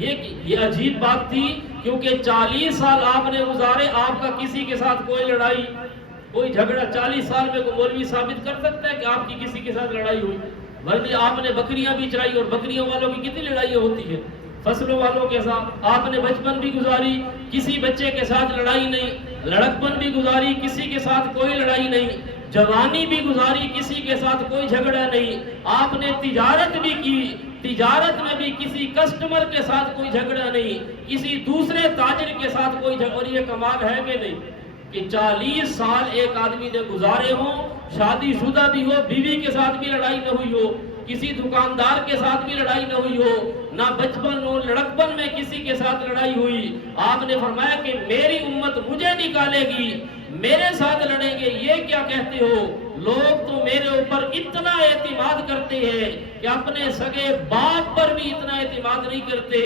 یہ عجیب بات تھی، کیونکہ 40 سال آپ نے گزارے، آپ کا کسی کے ساتھ کوئی لڑائی، کوئی جھگڑا 40 سال میں کوئی مولوی ثابت کر سکتا ہے کہ آپ کی کسی کے ساتھ لڑائی ہوئی؟ ورنہ آپ نے بکریاں بھی چرائی، اور بکریوں والوں کی کتنی لڑائیاں ہوتی ہیں، فصلوں والوں کے ساتھ آپ نے بچپن بھی گزاری، کسی بچے کے ساتھ لڑائی نہیں، لڑکپن بھی گزاری، کسی کے ساتھ کوئی لڑائی نہیں، جوانی بھی گزاری، کسی کے ساتھ کوئی جھگڑا نہیں، آپ نے تجارت بھی کی، تجارت میں بھی کسی کسٹمر کے ساتھ کوئی جھگڑا نہیں، کسی دوسرے تاجر کے ساتھ کوئی جھگڑا۔ اور یہ کمال ہے کہ نہیں کہ 40 سال ایک آدمی نے گزارے ہوں، شادی شدہ بھی ہو، بیوی کے ساتھ بھی لڑائی نہ ہوئی ہو، کسی دکاندار کے ساتھ بھی لڑائی نہ ہوئی ہو، نہ بچپن ہو لڑکپن میں کسی کے ساتھ لڑائی ہوئی۔ آپ نے فرمایا کہ میری امت مجھے نکالے گی، میرے ساتھ لڑیں گے، یہ کیا کہتے ہو؟ لوگ تو میرے اوپر اتنا اعتماد کرتے ہیں کہ اپنے سگے باپ پر بھی اتنا اعتماد نہیں کرتے،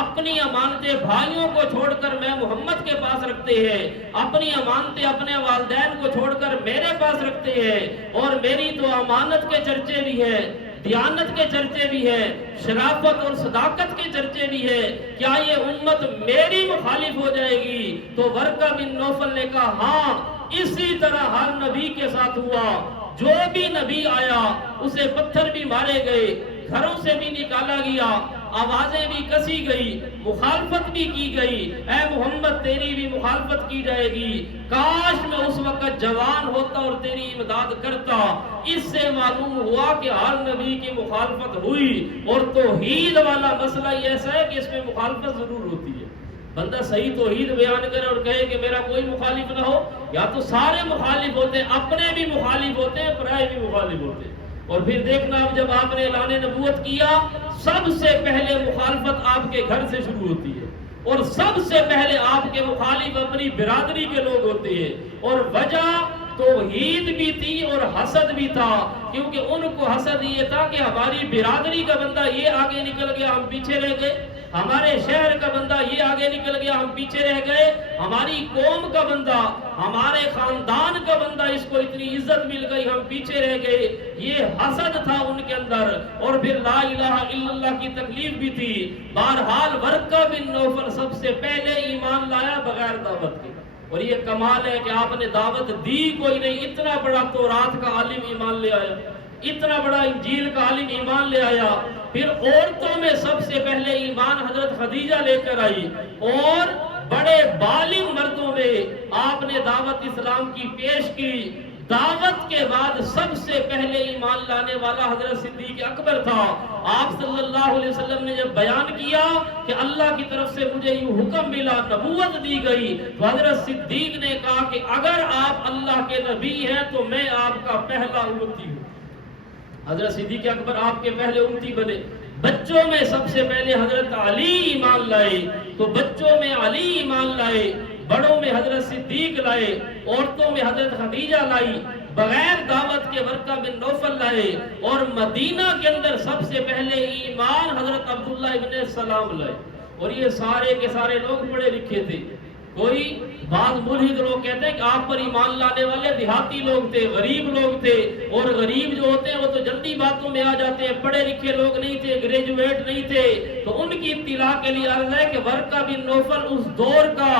اپنی امانتیں بھائیوں کو چھوڑ کر میں محمد کے پاس رکھتے ہیں، اپنی امانتیں اپنے والدین کو چھوڑ کر میرے پاس رکھتے ہیں، اور میری تو امانت کے چرچے بھی ہیں، دیانت کے چرچے بھی ہیں، شرافت اور صداقت کے چرچے بھی ہیں، کیا یہ امت میری مخالف ہو جائے گی؟ تو ورقہ بن نوفل نے کہا ہاں، اسی طرح ہر نبی کے ساتھ ہوا، جو بھی نبی آیا اسے پتھر بھی مارے گئے، گھروں سے بھی نکالا گیا، آوازیں بھی کسی گئی، مخالفت بھی کی گئی، اے محمد تیری بھی مخالفت کی جائے گی، کاش میں اس وقت جوان ہوتا اور تیری امداد کرتا۔ اس سے معلوم ہوا کہ ہر نبی کی مخالفت ہوئی، اور توحید والا مسئلہ یہ ایسا ہے کہ اس میں مخالفت ضرور ہوتی ہے۔ بندہ صحیح توحید بیان کرے اور کہے کہ میرا کوئی مخالف نہ ہو، یا تو سارے مخالف ہوتے ہیں، اپنے بھی مخالف ہوتے ہیں، پرائے بھی مخالف ہوتے ہیں۔ اور پھر دیکھنا اب جب آپ نے اعلان نبوت کیا، سب سے پہلے مخالفت آپ کے گھر سے شروع ہوتی ہے، اور سب سے پہلے آپ کے مخالف اپنی برادری کے لوگ ہوتے ہیں، اور وجہ توحید بھی تھی اور حسد بھی تھا، کیونکہ ان کو حسد یہ تھا کہ ہماری برادری کا بندہ یہ آگے نکل گیا، ہم پیچھے رہ گئے، ہمارے شہر کا بندہ یہ آگے نکل گیا، ہم پیچھے رہ گئے، ہماری قوم کا بندہ، ہمارے خاندان کا بندہ، اس کو اتنی عزت مل گئی، ہم پیچھے رہ گئے، یہ حسد تھا ان کے اندر۔ اور پھر لا الہ الا اللہ کی تکلیف بھی تھی۔ بہرحال ورقہ بن نوفل سب سے پہلے ایمان لایا بغیر دعوت کے، اور یہ کمال ہے کہ آپ نے دعوت دی کوئی نہیں، اتنا بڑا تورات کا عالم ایمان لے آیا، اتنا بڑا انجیل کا عالم ایمان لے آیا۔ پھر عورتوں میں سب سے پہلے ایمان حضرت خدیجہ لے کر آئی، اور بڑے بالغ مردوں میں آپ نے دعوت اسلام کی پیش کی۔ دعوت کے بعد سب سے پہلے ایمان لانے والا حضرت صدیق اکبر تھا۔ آپ صلی اللہ علیہ وسلم نے جب بیان کیا کہ اللہ کی طرف سے مجھے یہ حکم ملا، نبوت دی گئی، تو حضرت صدیق نے کہا کہ اگر آپ اللہ کے نبی ہیں تو میں آپ کا پہلا امتی ہوں۔ حضرت صدیق اکبر آپ کے پہلے امتی بنے۔ بچوں میں سب سے پہلے حضرت علی ایمان لائے، تو بچوں میں علی ایمان لائے، بڑوں میں حضرت صدیق لائے، عورتوں میں حضرت خدیجہ لائی، بغیر دعوت کے ورقہ بن نوفل لائے، اور مدینہ کے اندر سب سے پہلے ایمان حضرت عبداللہ ابن سلام لائے۔ اور یہ سارے کے سارے لوگ پڑھے لکھے تھے۔ کوئی بعض ملحد لوگ کہتے ہیں کہ آپ پر ایمان لانے والے دیہاتی لوگ تھے، غریب لوگ تھے، اور غریب جو ہوتے ہیں وہ تو جلدی باتوں میں آ جاتے ہیں، پڑھے لکھے لوگ نہیں تھے، گریجویٹ نہیں تھے۔ تو ان کی اطلاع کے لیے عرض ہے کہ ورقہ بن نوفل اس دور کا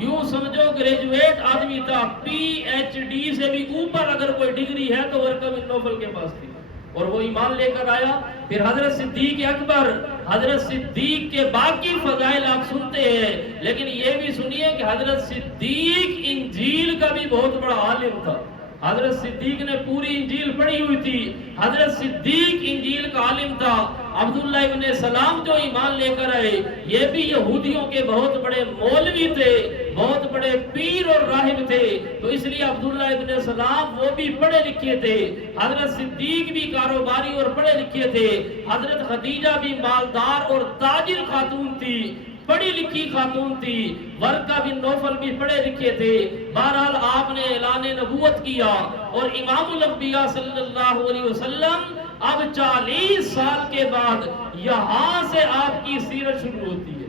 یوں سمجھو گریجویٹ آدمی تھا، پی ایچ ڈی سے بھی اوپر اگر کوئی ڈگری ہے تو ورقہ بن نوفل کے پاس تھی، اور وہ ایمان لے کر آیا۔ پھر حضرت صدیق اکبر، حضرت صدیق کے باقی فضائل آپ سنتے ہیں، لیکن یہ بھی سنیے کہ حضرت صدیق انجیل کا بھی بہت بڑا عالم تھا۔ حضرت صدیق نے پوری انجیل پڑھی ہوئی تھی، حضرت صدیق انجیل کا عالم تھا۔ عبداللہ ابن سلام جو ایمان لے کر آئے، یہ بھی یہودیوں کے بہت بڑے مولوی تھے، بہت بڑے پیر اور راہب تھے، تو اس لیے عبداللہ ابن سلام وہ بھی پڑھے لکھے تھے۔ حضرت صدیق بھی کاروباری اور پڑھے لکھے تھے۔ حضرت خدیجہ بھی مالدار اور تاجر خاتون تھی، پڑھی لکھی خاتون تھی۔ ورقہ بن نوفل بھی پڑھے لکھے تھے۔ بہرحال آپ نے اعلان نبوت کیا، اور امام الانبیاء صلی اللہ علیہ وسلم اب 40 سال کے بعد یہاں سے آپ کی سیرت شروع ہوتی ہے۔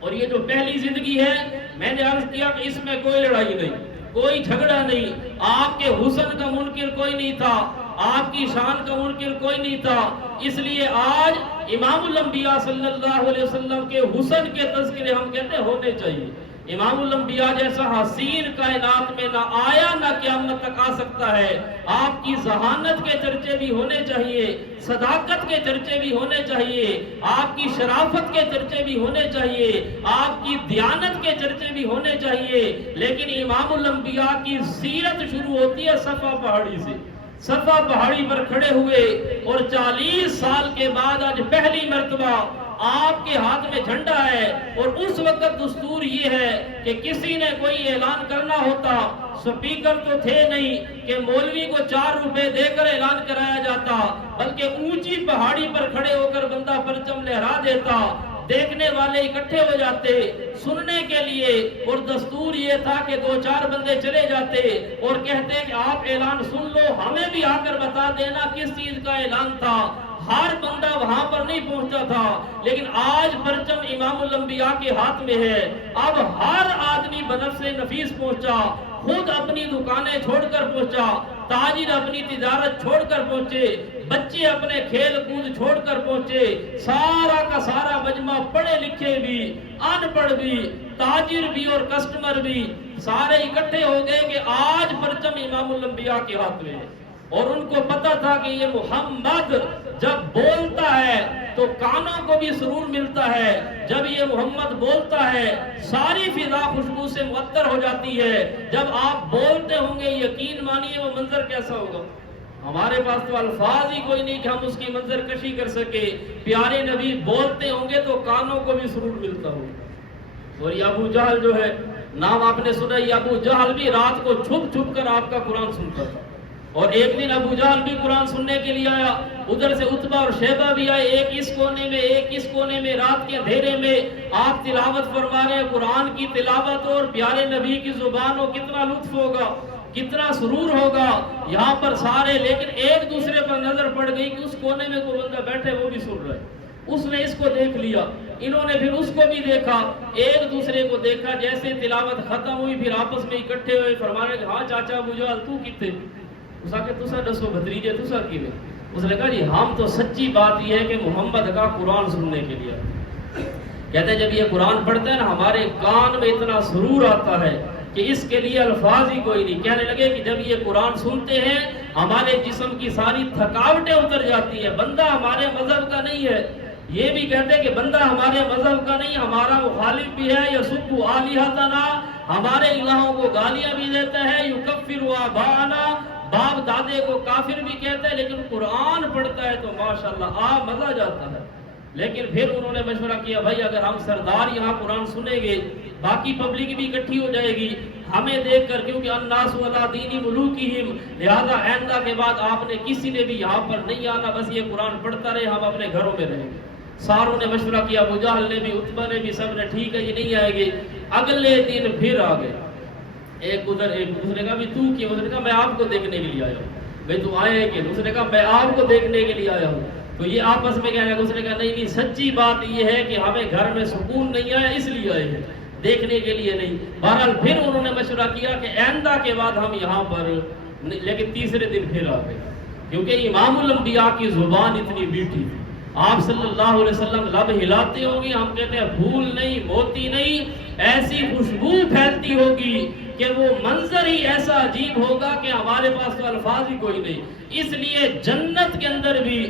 اور یہ جو پہلی زندگی ہے، میں نے عرض کیا کہ اس میں کوئی لڑائی نہیں، کوئی جھگڑا نہیں، آپ کے حسن کا منکر کوئی نہیں تھا، آپ کی شان کا منکر کوئی نہیں تھا۔ اس لیے آج امام الانبیاء صلی اللہ علیہ وسلم کے حسن کے تذکرے ہم کہتے ہیں ہونے چاہیے، امام الانبیاء جیسا حسین کائنات میں نہ آیا نہ قیامت تک آ سکتا ہے۔ آپ کی ذہانت کے چرچے بھی ہونے چاہیے، صداقت کے چرچے بھی ہونے چاہیے، آپ کی شرافت کے چرچے بھی ہونے چاہیے، آپ کی دیانت کے چرچے بھی ہونے چاہیے، لیکن امام الانبیاء کی سیرت شروع ہوتی ہے صفا پہاڑی سے۔ صفا پہاڑی پر کھڑے ہوئے اور 40 سال کے بعد آج پہلی مرتبہ آپ کے ہاتھ میں جھنڈا ہے، اور اس وقت دستور یہ ہے کہ کسی نے کوئی اعلان کرنا ہوتا، سپیکر تو تھے نہیں کہ مولوی کو 4 روپے دے کر اعلان کرایا جاتا، بلکہ اونچی پہاڑی پر کھڑے ہو کر بندہ پرچم لہرا دیتا، دیکھنے والے اکٹھے ہو جاتے سننے کے لیے، اور دستور یہ تھا کہ 2-4 بندے چلے جاتے اور کہتے کہ آپ اعلان سن لو، ہمیں بھی آ کر بتا دینا کس چیز کا اعلان تھا۔ ہر بندہ وہاں پر نہیں پہنچتا تھا، لیکن آج پرچم امام الانبیاء کے ہاتھ میں ہے۔ اب ہر آدمی بنفس نفیس پہنچا، خود اپنی دکانیں چھوڑ کر پہنچا، تاجر اپنی تجارت چھوڑ کر پہنچے، بچے اپنے کھیل کود چھوڑ کر پہنچے، سارا کا سارا مجمع پڑھے لکھے بھی، ان پڑھ بھی، تاجر بھی اور کسٹمر بھی سارے اکٹھے ہو گئے کہ آج پرچم امام الانبیاء کے ہاتھ میں ہے۔ اور ان کو پتا تھا کہ یہ محمد جب بولتا ہے تو کانوں کو بھی سرور ملتا ہے، جب یہ محمد بولتا ہے ساری فضا خوشبو سے معطر ہو جاتی ہے۔ جب آپ بولتے ہوں گے یقین مانیے وہ منظر کیسا ہوگا۔ ہمارے پاس تو الفاظ ہی کوئی نہیں کہ ہم اس کی منظر کشی کر سکے۔ پیارے نبی بولتے ہوں گے تو کانوں کو بھی سرور ملتا ہوگا۔ اور یہ ابو جہل جو ہے، نام آپ نے سنا، یہ ابو جہل بھی رات کو چھپ چھپ کر آپ کا قرآن سنتا تھا۔ اور ایک دن ابو جہل بھی قرآن سننے کے لیے آیا، ادھر سے عتبہ اور شیبہ بھی آئے، ایک اس کونے میں ایک اس کونے میں، رات کے اندھیرے میں آپ تلاوت فرما رہے ہیں، قرآن کی تلاوت اور پیارے نبی کی زبان ہو، کتنا لطف ہوگا، کتنا سرور ہوگا یہاں پر سارے۔ لیکن ایک دوسرے پر نظر پڑ گئی کہ اس کونے میں کوئی بندہ بیٹھے وہ بھی سن رہا ہے، اس نے اس کو دیکھ لیا، انہوں نے پھر اس کو بھی دیکھا، ایک دوسرے کو دیکھا، جیسے تلاوت ختم ہوئی پھر آپس میں اکٹھے ہوئے، فرمانے کہ ہاں چاچا ابو جہل تو کتے؟ اس آگے تسا دسو بھتریجے تسا کی میں؟ اس نے کہا جی ہم تو سچی بات یہ ہے کہ محمد کا قرآن سننے کے لیے۔ کہتے ہیں جب یہ قرآن پڑھتے ہیں نا ہمارے کان میں اتنا سرور آتا ہے کہ اس کے لیے الفاظ ہی کوئی نہیں۔ کہنے لگے کہ جب یہ قرآن سنتے ہیں ہمارے جسم کی ساری تھکاوٹیں اتر جاتی ہیں۔ بندہ ہمارے مذہب کا نہیں ہے، یہ بھی کہتے ہیں کہ بندہ ہمارے مذہب کا نہیں، ہمارا مخالف بھی ہے، یسب آلہتنا، ہمارے الہوں کو گالیاں بھی دیتا ہے، یکفر آباءنا، باپ دادے کو کافر بھی کہتا ہے، لیکن قرآن پڑھتا ہے تو ماشاءاللہ مزہ جاتا ہے۔ لیکن پھر انہوں نے مشورہ کیا بھائی اگر ہم سردار یہاں قرآن سنیں گے باقی پبلک بھی اکٹھی ہو جائے گی ہمیں دیکھ کر، کیونکہ الناس علی دین ملوکہم، لہذا آئندہ کے بعد آپ نے کسی نے بھی یہاں پر نہیں آنا، بس یہ قرآن پڑھتا رہے، ہم اپنے گھروں میں رہیں گے۔ ساروں نے مشورہ کیا، ابو جہل نے بھی، عتبہ نے بھی، سب نے ٹھیک ہے یہ نہیں آئے گے۔ اگلے دن پھر آ گئے، ایک ادھر ایک دوسرے کا بھی تو کی، اس نے کہا میں آپ کو دیکھنے کے لیے آیا ہوں۔ بھائی تو آئے کہ دوسرے نے کہا میں آپ کو دیکھنے کے لیے آیا ہوں۔ تو یہ آپس میں کہنے لگا، دوسرے کہا نہیں سچی بات یہ ہے کہ ہمیں گھر میں سکون نہیں آیا اس لیے آئے ہیں، دیکھنے کے لیے نہیں۔ بہرحال پھر انہوں نے مشورہ کیا کہ آئندہ کے بعد ہم یہاں پر، لیکن تیسرے دن پھر آ گئے، کیونکہ امام الانبیاء کی زبان اتنی میٹھی، آپ صلی اللہ علیہ وسلم لب ہلاتے ہوں گی، ہم کہتے ہیں پھول نہیں موتی نہیں، ایسی خوشبو پھیلتی ہوگی کہ وہ منظر ہی ایسا عجیب ہوگا کہ ہمارے پاس تو الفاظ ہی کوئی نہیں۔ اس لیے جنت کے اندر بھی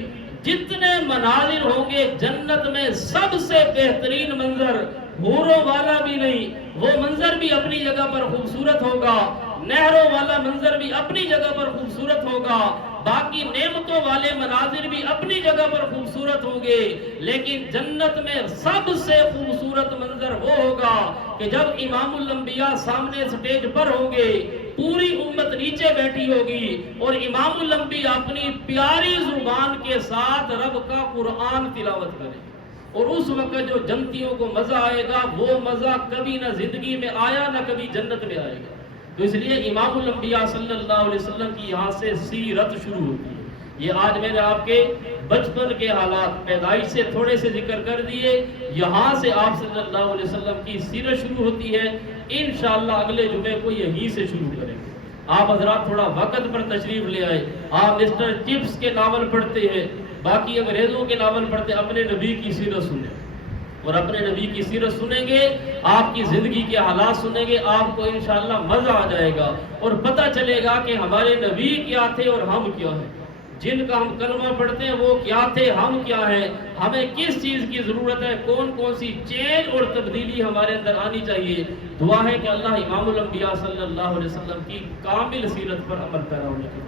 جتنے مناظر ہوں گے، جنت میں سب سے بہترین منظر حوروں والا بھی نہیں، وہ منظر بھی اپنی جگہ پر خوبصورت ہوگا، نہروں والا منظر بھی اپنی جگہ پر خوبصورت ہوگا، باقی نعمتوں والے مناظر بھی اپنی جگہ پر خوبصورت ہوں گے، لیکن جنت میں سب سے خوبصورت منظر وہ ہوگا کہ جب امام الانبیاء سامنے سٹیج پر ہوں گے، پوری امت نیچے بیٹھی ہوگی اور امام الانبیاء اپنی پیاری زبان کے ساتھ رب کا قرآن تلاوت کریں، اور اس وقت جو جنتیوں کو مزہ آئے گا وہ مزہ کبھی نہ زندگی میں آیا نہ کبھی جنت میں آئے گا۔ تو اس لیے امام الانبیاء صلی اللہ علیہ وسلم کی یہاں سے سیرت شروع ہوتی ہے۔ یہ آج میں نے آپ کے بچپن کے حالات پیدائش سے تھوڑے سے ذکر کر دیے، یہاں سے آپ صلی اللہ علیہ وسلم کی سیرت شروع ہوتی ہے۔ انشاءاللہ اگلے جمعے کو یہیں سے شروع کریں گے۔ آپ حضرات تھوڑا وقت پر تشریف لے آئے، آپ مسٹر چپس کے ناول پڑھتے ہیں، باقی انگریزوں کے ناول پڑھتے، اپنے نبی کی سیرت سنیں۔ اور اپنے نبی کی سیرت سنیں گے، آپ کی زندگی کے حالات سنیں گے، آپ کو انشاءاللہ مزہ آ جائے گا اور پتہ چلے گا کہ ہمارے نبی کیا تھے اور ہم کیا ہیں، جن کا ہم کلمہ پڑھتے ہیں وہ کیا تھے، ہم کیا ہیں، ہمیں کس چیز کی ضرورت ہے، کون کون سی چینج اور تبدیلی ہمارے اندر آنی چاہیے۔ دعا ہے کہ اللہ امام الانبیاء صلی اللہ علیہ وسلم کی کامل سیرت پر عمل پیرا ہونے کی